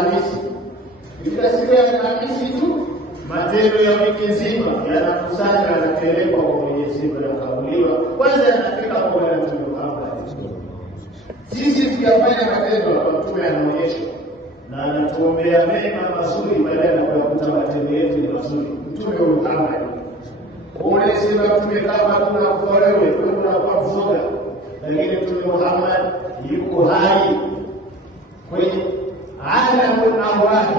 Alhamisi. Kila siku ya Alhamisi tu matendo ya wiki nzima yanakusanywa, yanapelekwa kwa Mwenyezi Mungu na kukaguliwa. Kwanza yanafika kwa Bwana Mtume Muhammad. Sisi tukifanya matendo kwa Mtume anaonyesha na anatuombea mema mazuri badala ya kukuta matendo yetu ni mazuri. Mtume Muhammad unasema Mtume kama tunakuwa wewe unakuwa mzoga, lakini Mtume Muhammad yuko hai kwenye alamul arwahi,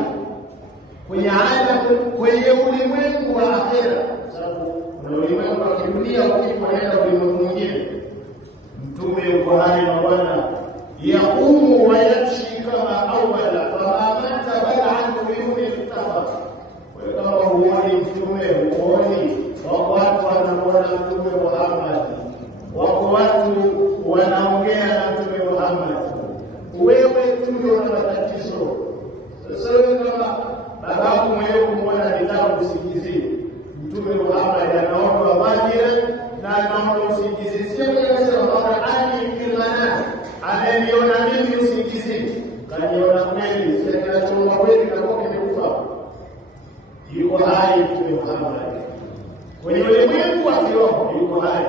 kwenye ulimwengu wa akhera, sababu kuna ulimwengu wa kidunia ukienda ulimwengu mwingine. Mtume yuko hai na Bwana yaqumu wa yamshi kama awwala fama mata bala anhu yumi iftafar. Kwa kama huoni Mtume, huoni wako watu wanamuona Mtume Muhammad, wako watu wanaongea na Mtume Muhammad, wewe tu ndio una matatizo. Sasa kama babaku mwenyewe kumuona nitabu usingizini, Mtume Muhammad anaona wajira na anaona usingizini. Sio kama baba ali kilmana ameniona mimi usingizini, kaniona kweli, sio kama kweli na kwa kimekufa. Yuko hai Mtume Muhammad kwenye ulimwengu wa kiroho, yuko hai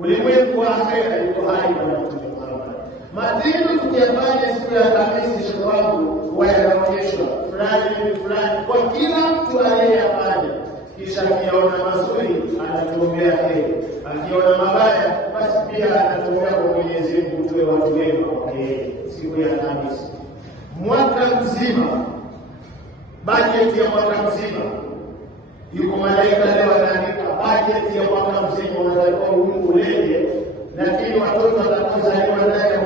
ulimwengu wa akhera, yuko hai Bwana Mtume Muhammad. Matendo tukiyafanya siku ya Alhamisi, sababu wanaonyeshwa fulani kwa kila mtu aliyeyafanya, kisha akiona mazuri anatuombea heri, akiona mabaya basi pia anatuombea kwa Mwenyezi Mungu tuwe watu wema kwa yeye. Siku ya Alhamisi mwaka mzima, bajeti ya mwaka mzima, yuko malaika leo anaandika bajeti ya mwaka mzima, unatakiwa ulenge, lakini watoto watakuzaliwa ndani